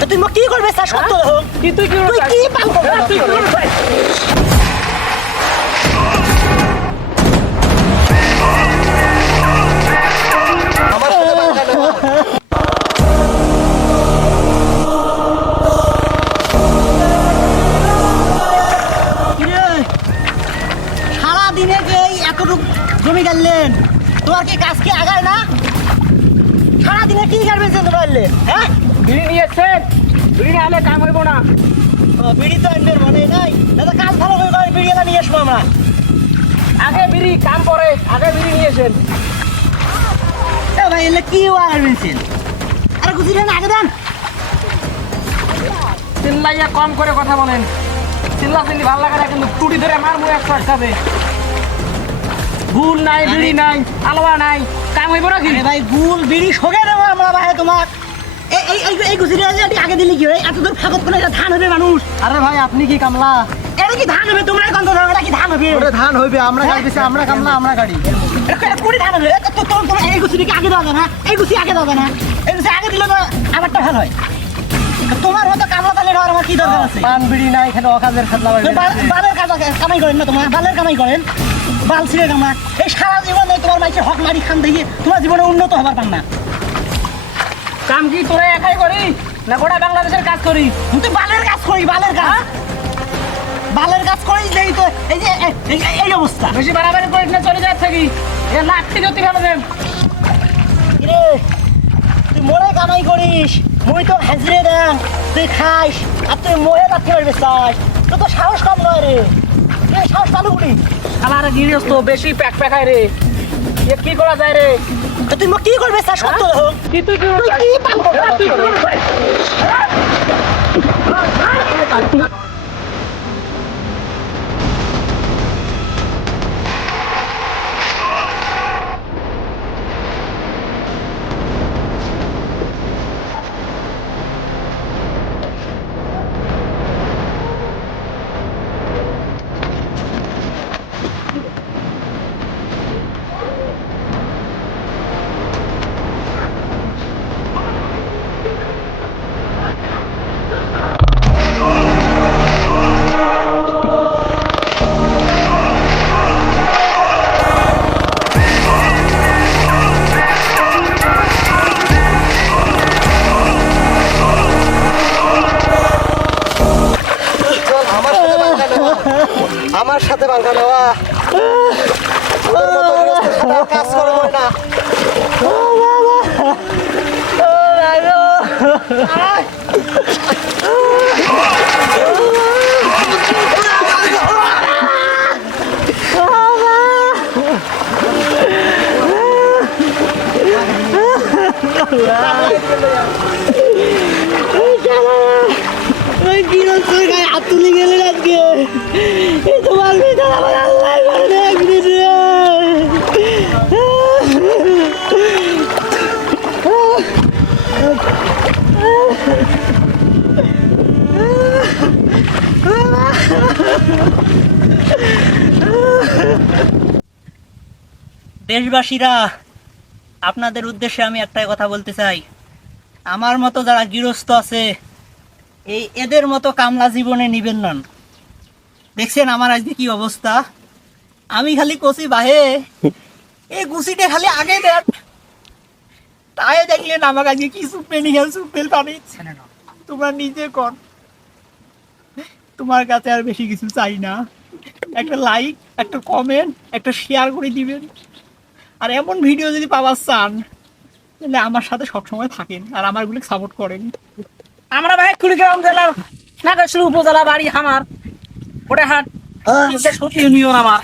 তুই কি করবে স্যার সত্য হোক তুই কি পাবো তুই আমার সাথে বাঙ্কা নেওয়া। সারাদিনে যে এতটুকু জমি গেলেন তোমার কি কাজ কি আগায় না? সারাদিনে কি করবেন পারলে? হ্যাঁ বিড়ি নিয়েছেন, বিড়ি না হলে কাম হইব না। বিড়ি তো আনবেন মনে নাই, দাদা কাজ ভালো করে করে বিড়ি এলা নিয়ে আসবো আমরা। আগে বিড়ি কাম করে, আগে বিড়ি নিয়েছেন। ভাই এলে কি ওয়ার হয়েছেন? আরে গুছি দেন আগে দেন। চিল্লাইয়া কম করে কথা বলেন, চিল্লা চিল্লি ভালো লাগে না, কিন্তু টুটি ধরে মারবো একসাথে। গুল নাই, বিড়ি নাই, আলওয়া নাই, কাম হইব নাকি? আরে ভাই গুল বিড়ি সগে দেবো আমরা ভাই তোমার। এই গুছিটা আগে দিলে কি হয়? এত দূর ফাঁকত করে এটা ধান হবে মানুষ। আরে ভাই আপনি কি কামলা? এটা কি ধান হবে? তোমরা গন্ধ ধরো, এটা কি ধান হবে? ওরে ধান হইবে, আমরা গাড়ি দিছি, আমরা কামলা, আমরা গাড়ি। এটা কুড়ি ধান হবে। তোর এই গুছিটাকে আগে দেওয়া যায় না, এই গুছি আগে দেওয়া যায় না, এই গুছি আগে দিলে তো আমারটা ভালো হয়। তোমার মতো কামলা তাহলে আমার কি দরকার আছে? পান বিড়ি নাই, এখানে অকাজের খেলা তো বালের কামাই করেন না, তোমার বালের কামাই করেন, বাল ছিঁড়ে কামা। এই সারা জীবনে তোমার মাইকে হক মারি খান দেখি তোমার জীবনে উন্নত হবার পান না। কাম কি তোরা একাই করি না গোটা বাংলাদেশের কাজ করি? তুই বালের কাজ করি, বালের কাজ, বালের কাজ করি দেখি তো এই যে এই অবস্থা। বেশি বাড়াবাড়ি করিস না, চলে যায় থাকি। এ লাখ থেকে অতি ভালো দেন। রে তুই মোড়ে কামাই করিস, মুই তো হাজিরে দেন, তুই খাইস, আর তুই মোহে রাখতে পারবি চাস, তোর তো সাহস কম নয় রে। সাহস চালু করি আমার গৃহস্থ বেশি প্যাক প্যাকায় রে। এ কি করা যায় রে? তো তুই কি করবে স্যার সত্য হোক তুই কি আমার সাথে বাঙ্কা নেওয়া। ওদের মতো গৃহস্থের সাথে আর কাজ করবো না। হাত তুলে গেলেন আজকে, তোমার ভিতরে আমার আল্লাহ করে একদিন দেশবাসীরা, আপনাদের উদ্দেশ্যে আমি একটাই কথা বলতে চাই। আমার মতো যারা গৃহস্থ আছে এদের মতো কামলা জীবনে নিবেন না। দেখছেন আমার আজকে কি অবস্থা? আমি খালি কচি বাহে এই গুছিটা খালি আগে দেন, তাই দেখলেন আমার আজকে কি সুপেল পানি। তোমরা নিজে কর, তোমার কাছে আর বেশি কিছু চাই না। একটা লাইক, একটা কমেন্ট, একটা শেয়ার করে দিবেন। আর এমন ভিডিও যদি পাওয়ার চান তাহলে আমার সাথে সবসময় থাকেন আর আমারগুলো সাপোর্ট করেন। আমরা ভাই কুড়িগ্রাম জেলার নাগেশ্বর উপজেলা, বাড়ি আমার ওটা হাট ইউনিয়ন আমার।